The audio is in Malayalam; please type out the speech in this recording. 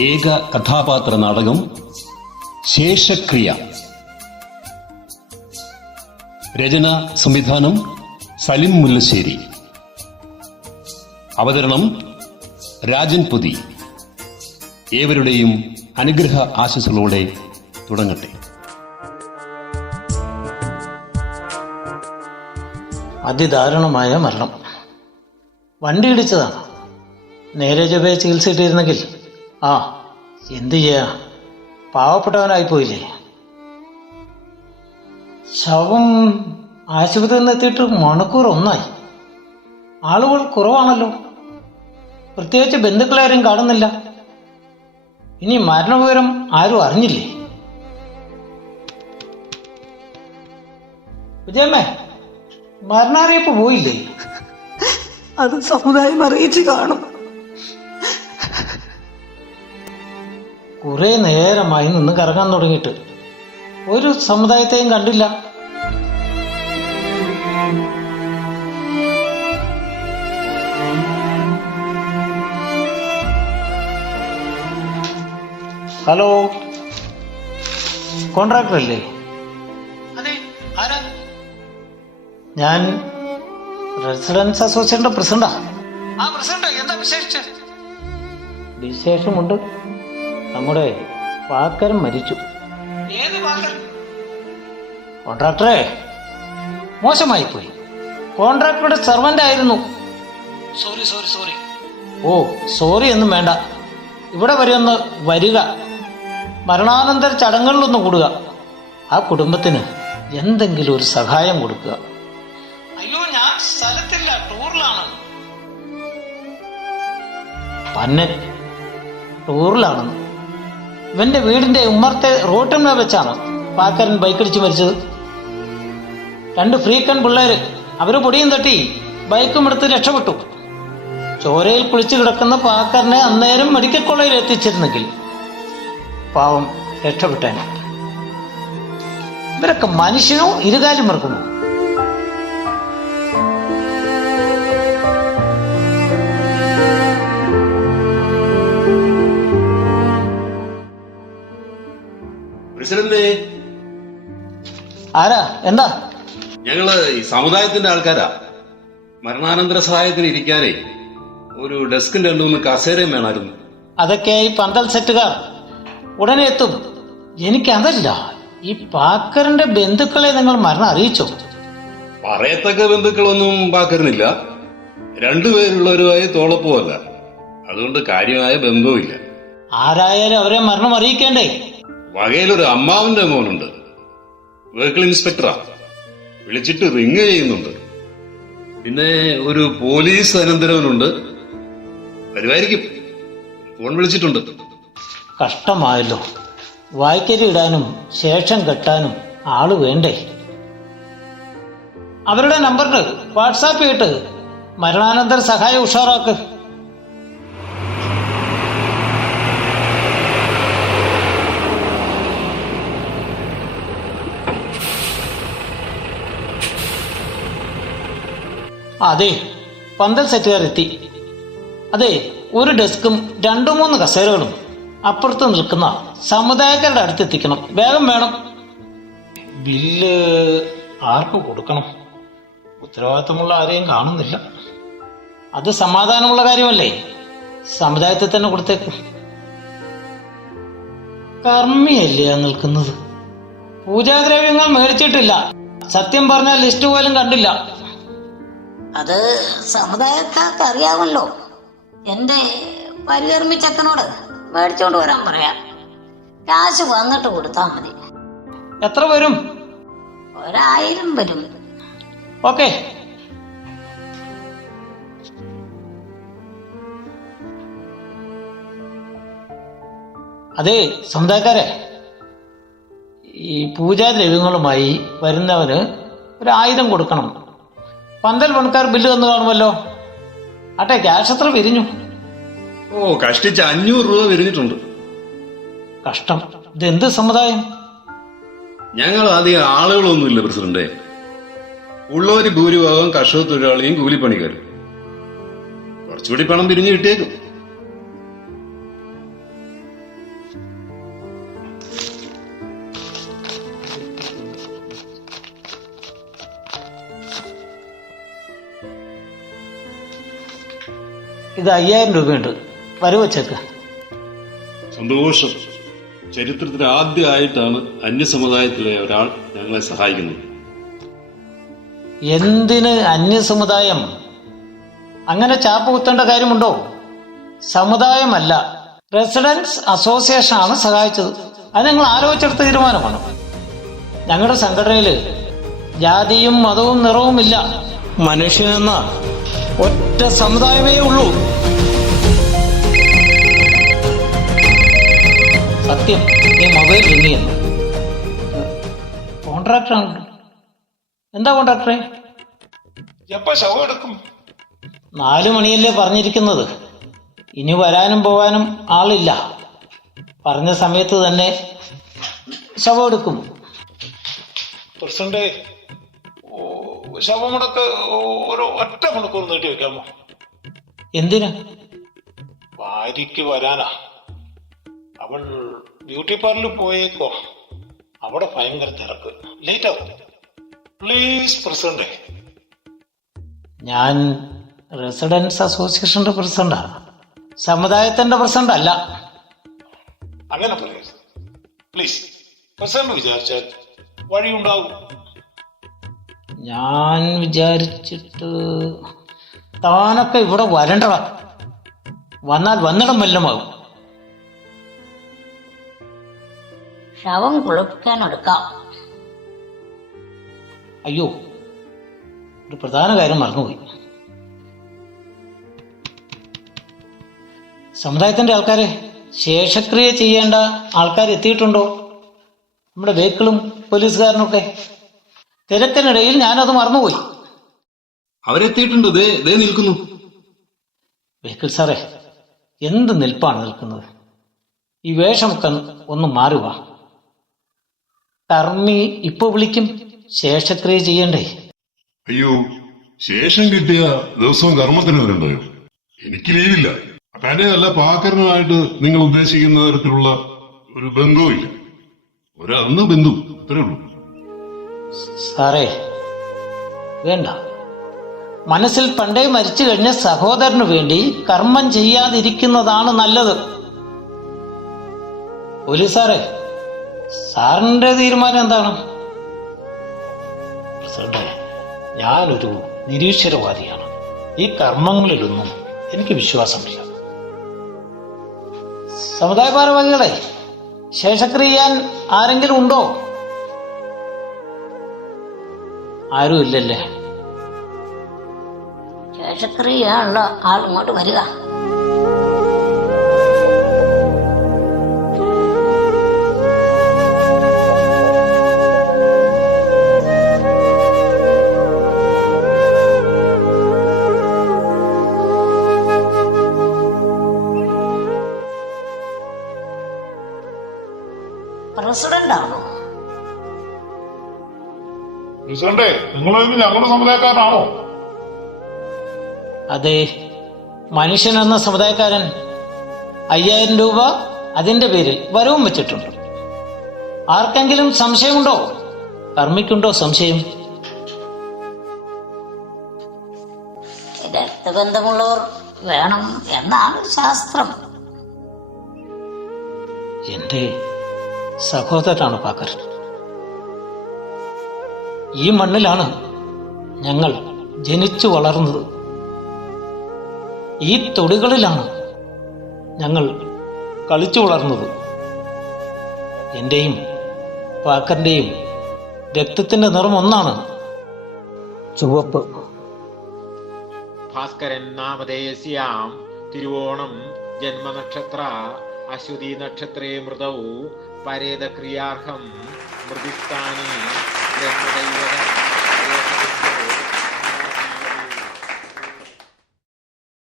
ഏക കഥാപാത്ര നാടകം ശേഷക്രിയ. രചന സംവിധാനം സലിം മുല്ലശ്ശേരി. അവതരണം രാജൻ പുതി. ഏവരുടെയും അനുഗ്രഹ ആശസ്സുകളോടെ തുടങ്ങട്ടെ. അതിദാരുണമായ മരണം. വണ്ടി ഇടിച്ചതാണ്. നേരെ ജപയെ ചികിത്സയിട്ടിരുന്നെങ്കിൽ ആ എന്തു ചെയ്യാ? പാവപ്പെട്ടവനായി പോയില്ലേ ശവം ആശുപത്രിയിൽ നിന്ന് എത്തിയിട്ട് മണിക്കൂർ ഒന്നായി. ആളുകൾ കുറവാണല്ലോ. പ്രത്യേകിച്ച് ബന്ധുക്കളാരും കാണുന്നില്ല. ഇനി മരണവിവരം ആരും അറിഞ്ഞില്ലേ? വിജയമ്മേ മരണറിയിപ്പ് പോയില്ലേ? അത് സമുദായം അറിയിച്ചു കാണും. കുറെ നേരമായി നിന്ന് കറങ്ങാൻ തുടങ്ങിയിട്ട്. ഒരു സമുദായത്തെയും കണ്ടില്ല. ഹലോ? കോൺട്രാക്ടർ അല്ലേ? ഞാൻ റെസിഡൻസ് അസോസിയേഷന്റെ പ്രസിഡന്റാ. വിശേഷമുണ്ട്. നമ്മുടെ വാക്കരൻ മരിച്ചു. കോൺട്രാക്ടറെ മോശമായി പോയി കോൺട്രാക്ടറുടെ സെർവന്റ് ആയിരുന്നു. Sorry sorry sorry oh sorry ഒന്നും വേണ്ട. ഇവിടെ വരെ ഒന്ന് വരിക. മരണാനന്തര ചടങ്ങുകളിലൊന്ന് കൂടുക. ആ കുടുംബത്തിന് എന്തെങ്കിലും ഒരു സഹായം കൊടുക്കുക. അയ്യോ ഞാൻ സ്ഥലത്തില്ല ടൂറിലാണ്. പന്നൻ ടൂറിലാണെന്ന് ഇവന്റെ വീടിന്റെ ഉമ്മർത്തെ റോട്ടിന്മേൽ വെച്ചാണ് പാക്കരൻ ബൈക്കടിച്ച് മരിച്ചത്. രണ്ട് ഫ്രീക്കൺ പിള്ളേര് അവർ പൊടിയും തട്ടി ബൈക്കും എടുത്ത് രക്ഷപ്പെട്ടു. ചോരയിൽ കുളിച്ചു കിടക്കുന്ന പാക്കറിനെ അന്നേരം മെഡിക്കൽ കോളേജിൽ എത്തിച്ചിരുന്നെങ്കിൽ പാവം രക്ഷപ്പെട്ടേനെ. ഇവരൊക്കെ മനുഷ്യനോ ഇരുകാലും മറക്കണോ പ്രസിഡന്റ്. ആരാ? എന്താ? ഞങ്ങൾ ഈ സമുദായത്തിന്റെ ആൾക്കാരാ. മരണാനന്തര സഹായത്തിന് ഇരിക്കാനേ ഒരു ഡെസ്കിന്റെ രണ്ടു മൂന്ന് കസേരയും വേണമായിരുന്നു. അതൊക്കെ ഈ പന്തൽ സെറ്റുകാർ. ഉടനെ എത്തും. എനിക്കതല്ല. ഈ പാക്കറിന്റെ ബന്ധുക്കളെ നിങ്ങൾ മരണം അറിയിച്ചോ? പറയത്തക്ക ബന്ധുക്കളൊന്നും പാക്കറിനില്ല. രണ്ടുപേരുള്ളവരുമായി തോളപ്പമല്ല അതുകൊണ്ട് കാര്യമായ ബന്ധവുമില്ല. ആരായാലും അവരെ മരണം അറിയിക്കേണ്ടേ? വകയിലൊരു അമ്മാവന്റെ മോനുണ്ട്. വെഹിക്കിൾ ഇൻസ്പെക്ടറാ വിളിച്ചിട്ട് റിങ് ചെയ്യുന്നുണ്ട്. പിന്നെ ഒരു പോലീസ് അനന്തരവനുണ്ട്. വരുമായിരിക്കും. ഫോൺ വിളിച്ചിട്ടുണ്ട്. കഷ്ടമായല്ലോ. വായ്ക്കരി ഇടാനും ശേഷം കെട്ടാനും ആൾ വേണ്ടേ? അവരുടെ നമ്പറിന് വാട്സാപ്പ് ചെയ്തിട്ട് മരണാനന്തര സഹായം ഉഷാറാക്ക്. അതെ പന്തൽ സെറ്റുകാരെത്തി അതെ ഒരു ഡെസ്കും രണ്ടു മൂന്ന് കസേരകളും അപ്പുറത്ത് നിൽക്കുന്ന സമുദായക്കാരുടെ അടുത്ത് എത്തിക്കണം. വേഗം വേണം. ബില്ല് ആർക്ക് കൊടുക്കണം? ഉത്തരവാദിത്തമുള്ള ആരെയും കാണുന്നില്ല. അത് സമാധാനമുള്ള കാര്യമല്ലേ? സമുദായത്തിൽ തന്നെ കൊടുത്തേക്ക്. കർമ്മിയല്ലേ നിൽക്കുന്നത്? പൂജാദ്രവ്യങ്ങൾ മേടിച്ചിട്ടില്ല. സത്യം പറഞ്ഞാൽ ലിസ്റ്റ് പോലും കണ്ടില്ല. അത് സമുദായക്കാർക്ക് അറിയാമല്ലോ എന്റെ പരികർമ്മിച്ചക്കനോട് മേടിച്ചോണ്ട് വരാൻ പറയാം. കാശ് വന്നിട്ട് കൊടുത്താൽ മതി. എത്ര വരും? ഒരായിരം വരും. ഓക്കെ. അതെ സമുദായക്കാരെ. ഈ പൂജാദ്രവ്യങ്ങളുമായി വരുന്നവന് ഒരു ആയുധം കൊടുക്കണം. പന്തൽ പണക്കാർ ബില്ല് തന്നു കാണുമല്ലോ. അട്ടെ ക്യാഷ് എത്ര വിരിഞ്ഞു? ഓ കഷ്ടിച്ച് അഞ്ഞൂറ് രൂപ വിരിഞ്ഞിട്ടുണ്ട്. കഷ്ടം. ഇതെന്ത് സമുദായം? ഞങ്ങൾ അധികം ആളുകളൊന്നുമില്ല പ്രസിഡന്റെ. ഉള്ളവര് ഭൂരിഭാഗം കർഷക തൊഴിലാളിയും കൂലിപ്പണിക്കാരും. കുറച്ചുകൂടി പണം പിരിഞ്ഞു കിട്ടിയേക്കും. ഇത് അയ്യായിരം രൂപയുണ്ട്. വരവ് ചെക്ക് സന്തോഷം. ചരിത്രത്തിൽ ആദ്യമായിട്ടാണ് അന്യസമുദായത്തിലെ ഒരാൾ ഞങ്ങളെ സഹായിക്കുന്നത്. എന്തിന് അന്യസമുദായം? അങ്ങനെ ചാപ്പ് കുത്തേണ്ട കാര്യമുണ്ടോ? സമുദായമല്ല. റെസിഡൻസ് അസോസിയേഷൻ ആണ് സഹായിച്ചത്. അത് ഞങ്ങൾ ആലോചിച്ചെടുത്ത തീരുമാനമാണ്. ഞങ്ങളുടെ സംഘടനയിൽ ജാതിയും മതവും നിറവും ഇല്ല മനുഷ്യനെന്ന? ഒറ്റ സമുദായമേ ഉള്ളൂ. സത്യം ഈ മൊബൈൽ റിങ് കോൺട്രാക്ടർ കോൺട്രാക്ടറാണ് എന്താ കോൺട്രാക്ടറെ എപ്പോ ശവം എടുക്കും? നാലു മണിയല്ലേ പറഞ്ഞിരിക്കുന്നത്. ഇനി വരാനും പോവാനും ആളില്ല. പറഞ്ഞ സമയത്ത് തന്നെ ശവം എടുക്കും. പ്രസിഡന്റ് ശവമുടക്ക് ഒരു ഒറ്റ മണിക്കൂർ നീട്ടി വെക്കാമോ? എന്തിനാ? ഭാര്യയ്ക്ക് വരാനാ. അവൾ ബ്യൂട്ടി പാർലറിൽ പോയേക്കോ. അവിടെ ഭയങ്കര തിരക്ക്. ലേറ്റ് ആവും. പ്ലീസ് പ്രസിഡന്റ് ഞാൻ റെസിഡൻസ് അസോസിയേഷന്റെ പ്രസിഡന്റാണ് സമുദായത്തിന്റെ പ്രസിഡന്റ് അല്ല. അങ്ങനെ പറയരുത്. പ്ലീസ് പ്രസിഡന്റ് വിചാരിച്ചാൽ വഴിയുണ്ടാവും. ഞാൻ വിചാരിച്ചിട്ട് താനൊക്കെ ഇവിടെ വരണ്ടടാ. വന്നാൽ വന്നിടം വല്ലമാകും. ശവം കുളിപ്പിക്കാൻ എടുക്കാം. അയ്യോ ഒരു പ്രധാന കാര്യം മറന്നുപോയി. സമുദായത്തിന്റെ ആൾക്കാരെ ശേഷക്രിയ ചെയ്യേണ്ട ആൾക്കാർ എത്തിയിട്ടുണ്ടോ നമ്മുടെ വെഹിക്കിളും പോലീസുകാരനൊക്കെ തിരക്കിനിടയിൽ ഞാനത് മറന്നുപോയി. അവരെത്തിയിട്ടുണ്ട്. ദേ ദേ നിൽക്കുന്നു. വെഹിക്കിൾ സാറേ എന്ത് നിൽപ്പാണ് നിൽക്കുന്നത്? ഈ വേഷമൊക്കെ ഒന്ന് മാറുക. ടർമി ഇപ്പൊ വിളിക്കും. ശേഷക്രിയ ചെയ്യണ്ടേ? അയ്യോ ശേഷം കിട്ടിയ ദിവസവും കർമ്മത്തിന് വരണ്ടോ എനിക്ക് ലീവില്ല. നല്ല പാക്കരനുമായിട്ട് നിങ്ങൾ ഉദ്ദേശിക്കുന്ന തരത്തിലുള്ള ഒരു ബന്ധവുമില്ല. ഒരു അന്ന് ബന്ധു അത്രേ ഉള്ളൂ. സാറേ വേണ്ട. മനസ്സിൽ പണ്ടേ മരിച്ചു കഴിഞ്ഞ സഹോദരനു വേണ്ടി കർമ്മം ചെയ്യാതിരിക്കുന്നതാണ് നല്ലത്. ഒരു സാറേ സാറിന്റെ തീരുമാനം എന്താണ്? ഞാനൊരു നിരീശ്വരവാദിയാണ്. ഈ കർമ്മങ്ങളിലൊന്നും എനിക്ക് വിശ്വാസമില്ല. സമുദായ ഭാരവാഹികളെ ശേഷക്രിയ ആരെങ്കിലും ഉണ്ടോ? ആരും ഇല്ലല്ലേ? ശേഷക്രിയുള്ള ആൾ ഇങ്ങോട്ട് വരിക. പ്രസിഡന്റ് ആണോ പ്രസിഡന്റ് നിങ്ങൾ ഞങ്ങളുടെ സമുദായക്കാരനാണോ? അതെ. മനുഷ്യൻ എന്ന സമുദായക്കാരൻ അയ്യായിരം രൂപ അതിന്റെ പേരിൽ വരവും വെച്ചിട്ടുണ്ട്. ആർക്കെങ്കിലും സംശയമുണ്ടോ? കർമ്മിക്കുണ്ടോ സംശയം? രക്തബന്ധമുള്ളവർ വേണം എന്നാണ് ശാസ്ത്രം. എന്റെ സഹോദരനാണ് പാക്കർ. ഈ മണ്ണിലാണ് ഞങ്ങൾ ജനിച്ചു വളർന്നത്. ഈ തൊടികളിലാണ് ഞങ്ങൾ കളിച്ചു വളർന്നത്. എന്റെയും പാക്കറിന്റെയും രക്തത്തിന്റെ നിറം ഒന്നാണ്. ചുവപ്പ്. ഭാസ്കരൻ നാമധേയസ്യാം. തിരുവോണം ജന്മനക്ഷത്ര അശ്വതി നക്ഷത്രേ മൃതവും പരേതക്രിയാർഹം മൃതിസ്ഥാനെ 年もねいいよね